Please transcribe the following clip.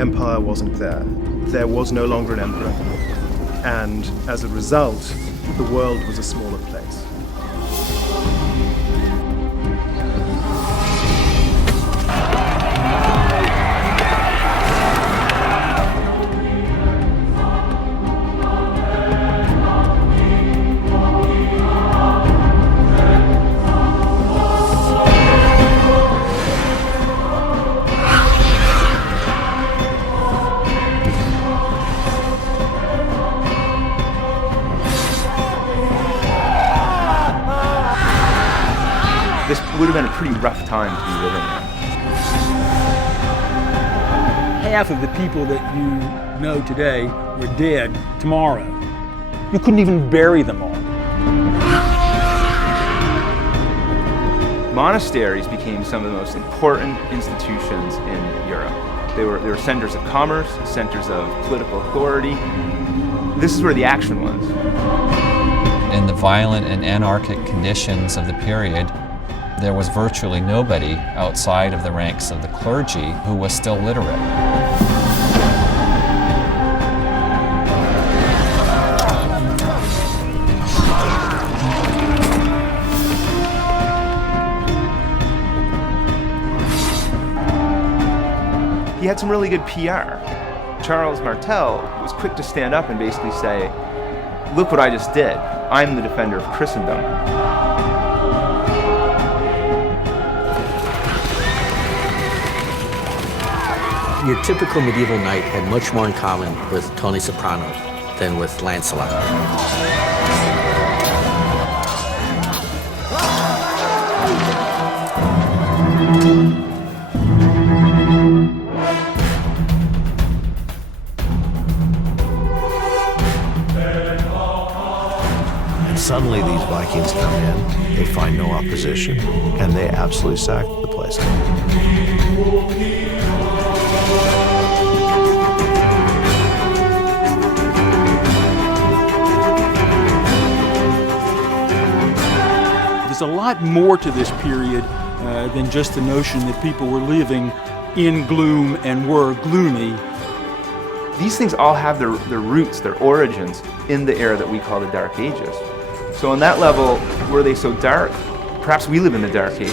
empire wasn't there. There was no longer an emperor. And as a result, the world was a smaller place. This would have been a pretty rough time to be living in. Half of the people that you know today were dead tomorrow. You couldn't even bury them all. Monasteries became some of the most important institutions in Europe. They were centers of commerce, centers of political authority. This is where the action was. In the violent and anarchic conditions of the period, there was virtually nobody outside of the ranks of the clergy who was still literate. He had some really good PR. Charles Martel was quick to stand up and basically say, "Look what I just did. I'm the defender of Christendom." Your typical medieval knight had much more in common with Tony Soprano than with Lancelot. And suddenly these Vikings come in, they find no opposition, and they absolutely sack the place. There's a lot more to this period than just the notion that people were living in gloom and were gloomy. These things all have their roots, their origins in the era that we call the Dark Ages. So on that level, were they so dark? Perhaps we live in the Dark Age.